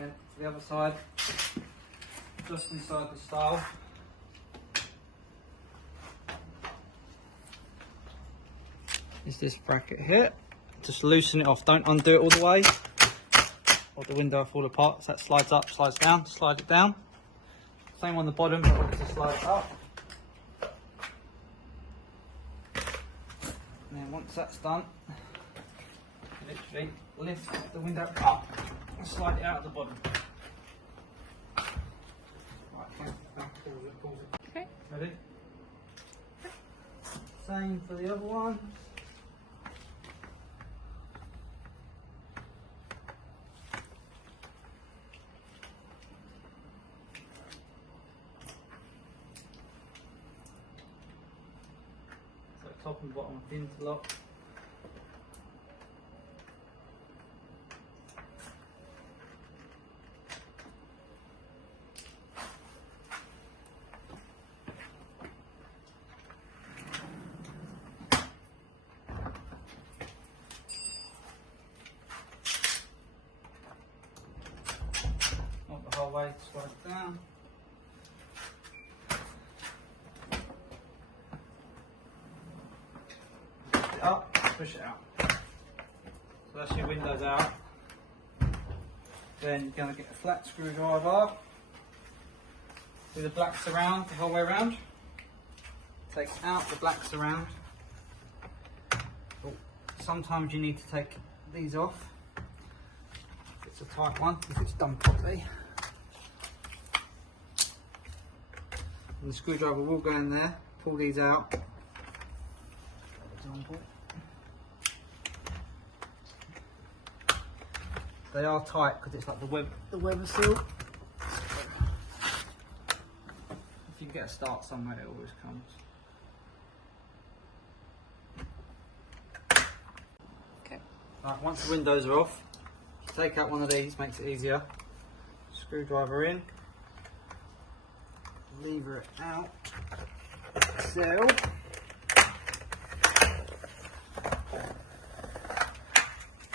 then the other side, just inside the stile. Is this bracket here. Just loosen it off, don't undo it all the way, or the window will fall apart. So that slides up, slides down, slide it down. Same on the bottom, but we'll just slide it up. And then once that's done, literally lift the window up and slide it out of the bottom. Right, back, pause it. Okay. Ready? Same for the other one. So top and bottom of the interlock. Not the whole way, slide it down. Lift it up, push it out. So that's your windows out. Then you're going to get a flat screwdriver. Do the black surround the whole way around. Take out the black surround. Oh, sometimes you need to take these off. If it's a tight one, if it's done properly. And the screwdriver will go in there, pull these out. For example. They are tight because it's like the weather seal. If you get a start somewhere, it always comes. Okay. Right, once the windows are off, take out one of these, makes it easier. Screwdriver in. Lever it out. So,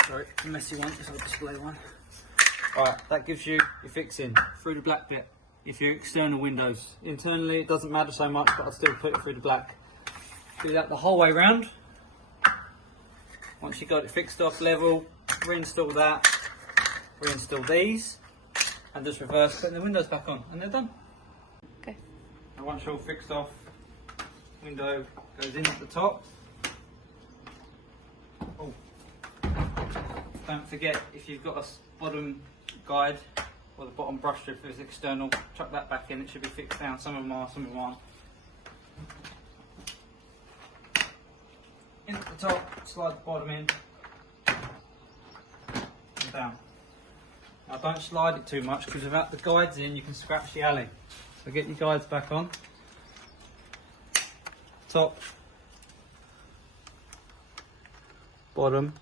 sorry, a messy one, it's a display one. Alright, that gives you your fixing through the black bit. If you're external windows, internally it doesn't matter so much, but I'll still put it through the black. Do that the whole way round. Once you've got it fixed off level, reinstall that, reinstall these, and just reverse putting the windows back on, and they're done. Okay. And once you're all fixed off, window goes in at the top. Oh. Don't forget, if you've got a bottom guide or the bottom brush strip if it's external, chuck that back in, it should be fixed down. Some of them are, some of them aren't. In at the top, slide the bottom in, and down. Now don't slide it too much because without the guides in you can scratch the alley. So get your guides back on. Top, bottom,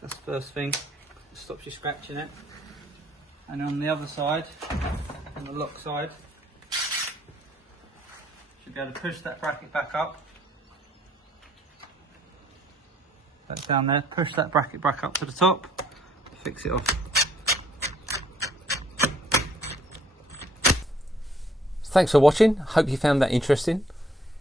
that's the first thing, it stops you scratching it. And on the other side, on the lock side, should be able to push that bracket back up. That's down there, push that bracket back up to the top, fix it off. Thanks for watching, hope you found that interesting.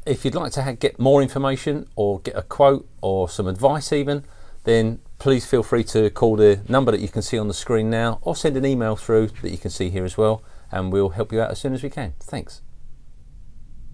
If you'd like to get more information or get a quote or some advice even, then please feel free to call the number that you can see on the screen now or send an email through that you can see here as well, and we'll help you out as soon as we can. Thanks.